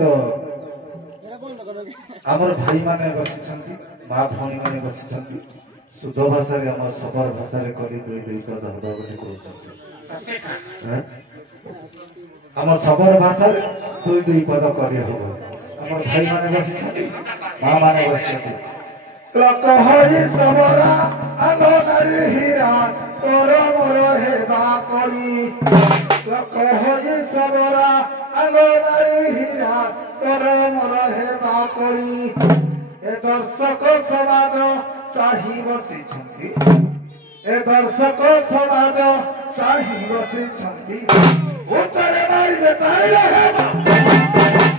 तो आमर भाई माने बसिछंती मां भौणी माने बसिछंती शुद्ध भाषा रे आमर सबर भाषा रे कली दुई दुई तो दहद गटी करछंती आमर सबर भाषा रे दुई दुई पद करी हो आमर भाई माने बसिछंती मां माने बसिछंती लक होई सबरा आलो नारी हीरा तोर मोर हेबा कली लक होई सबरा आलो नारी हीरा तोर मोर हेबा कली ए दर्शक समाज चाहि बसिछंती ए दर्शक समाज चाहि बसिछंती उचरे मारी बेटाइले हेबा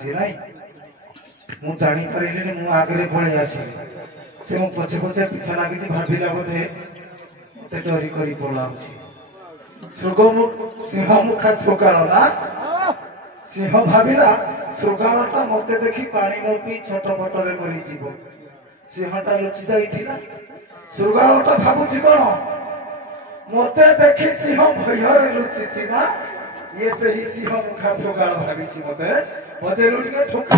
लगी नाई मु जानी परिले मु आगे पड़े आसली से मो पछे पछे पिछा लगी भाविला बोधे मत डरी करी पलाऊँ सिंह मुखा श्रृगाल ना सिंह भाविला श्रृगालटा मत देखी पानी न पी छटपटरे मरी जीव सिंहटा लुचि जाइथिला श्रृगालटा भाबुछि कोन मते देखी सिंह भयरे लुचिछि ना ये सही सिंह मुखा श्रृगाल भाबिछि मते बजे लुटिके ठोका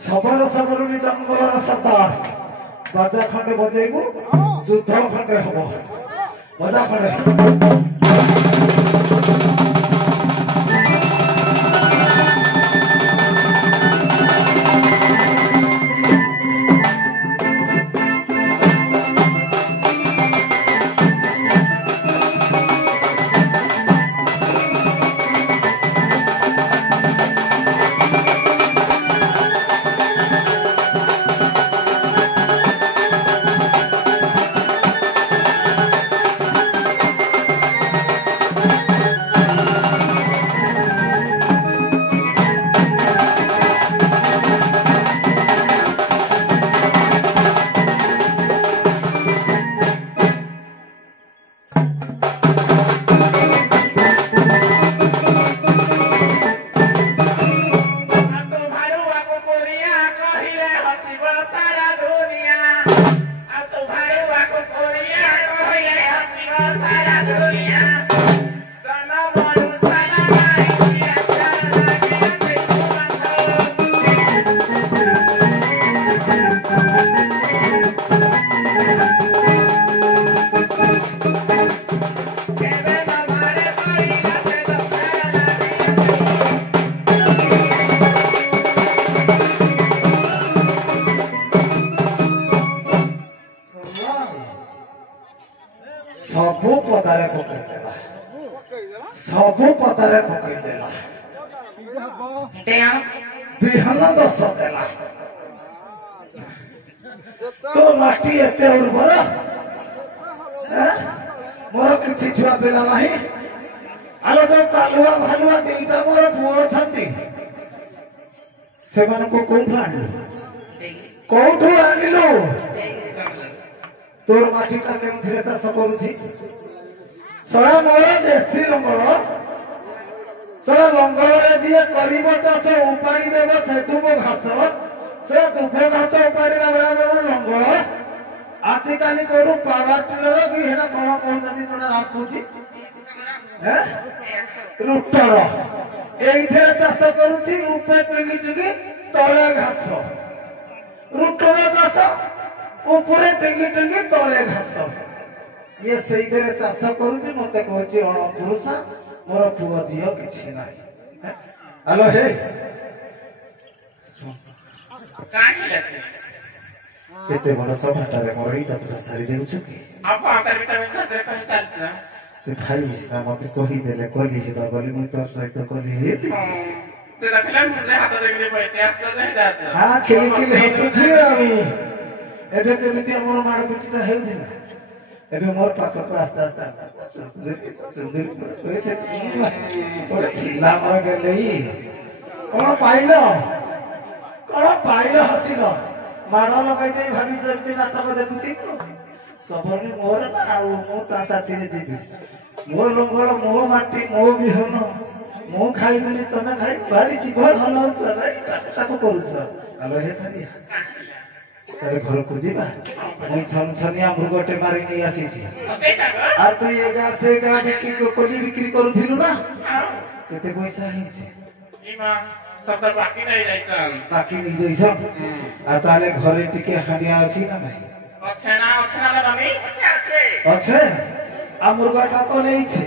सबर सगरुणी जंगल सरदार बाजा खंडे बजेबू युद्ध खंडे हम बाजा खंडे Bye. सबू पदारे पकड़ देला सबू पदारे पकड़ देला बिहन दस देला तो माटी एते उर्वर मोर किछि छुआ बेला नाही आलो जो कालुआ भालुआ दिटा मोर पुओ छंती सेवन को कोठु आनिलु तोर माटी का केमथिरे चाष करूछि सळा मोर देसी लंगळ सळा लंगळरे दिए करिबो चाष उपाड़ी देबो से दुबो घास से दुबो घास उपाड़ीला बेला देबो लंगळ आजि काली कोडु पावर टिलर कि हेना कोन कोन जदी जोना राखुछि हैं रुटर एइथेरे चाष करूछि उपे टिंगी टिंगी तळे घास रुटर चाष ऊपर टिंगी टिंगी तले घास ये सही चाष करुची मत कहूँ अणपुरुषा मोर पुओ झील कि हेलो हे केते बड़ सभाटार मोर यात्रा सारी देउछु कि से भाई मत कहीदेले कली गली मुई तोर सहित कली हाँ खेली खेली हसुछि एबे केमिति हमर माड़ पिटिटा हेउदिना एबे मोर पाखक आस्ते आस्ते सुंदर ओरे खिला मोर गेलेई कोन पाइलो हसिनो माड़ लगाई दे भाबी जमती नाटक देखुती सबने मोर ना आ मो ता साथी रे जीबी मोर लंगळ मो माटी मो बिहन मो खाइबनी तमे खाइ भारी जीवन हल ताको करूछ आलो हे सानिया तारे घर को जीवा मुई छनछनिया मृगटे मारी नहीं आसी छी आर तू ये गा से गा बिक्री को कोली बिक्री करूथिलु ना केते पैसा ही छै इमा सब बाकी नहीं जाइछन बाकी नहीं जाइछन आ ताले घरे टिके हाडिया अछि ना भाई अच्छे ना मम्मी अच्छे आ मुर्गाटा तो नहीं छे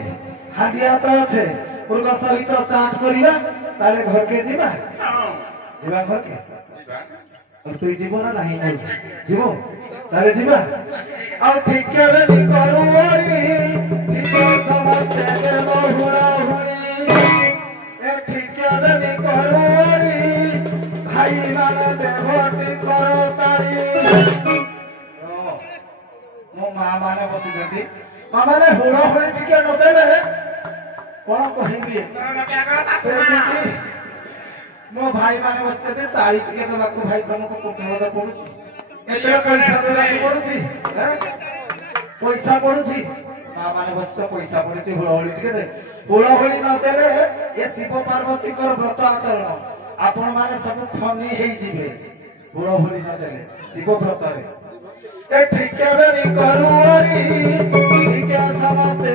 हाडिया तो अच्छे मुर्गा सहित चाट करिया ताले घर के जीवा जीवा घर के और तू जीवो ना नहीं जीवो तारे जीवा आ ठीक के नी करू ओली ठीक समझते दे बहुड़ा हुनी ए ठीक के नी करू ओली भाई मान दे भोटी करो ताई मो मां माने बसी जति मां माने हुड़ा हुनी ठीक न देले कोन कहिबी से मो भाई माने बसते थे ताली टिके तो बाकू भाई तुमको कुटमदा पडुची एते पैसा देला पडुची पैसा पडुची मां माने बस पैसा पडुची हुळहुळी टिके दे हुळहुळी न देले ए शिव पार्वती कर व्रत आचरण आपण माने सब खनी हेई जिवे हुळहुळी न देले शिव व्रत रे ए ठिके बेनी करू ओली ठिके समस्ते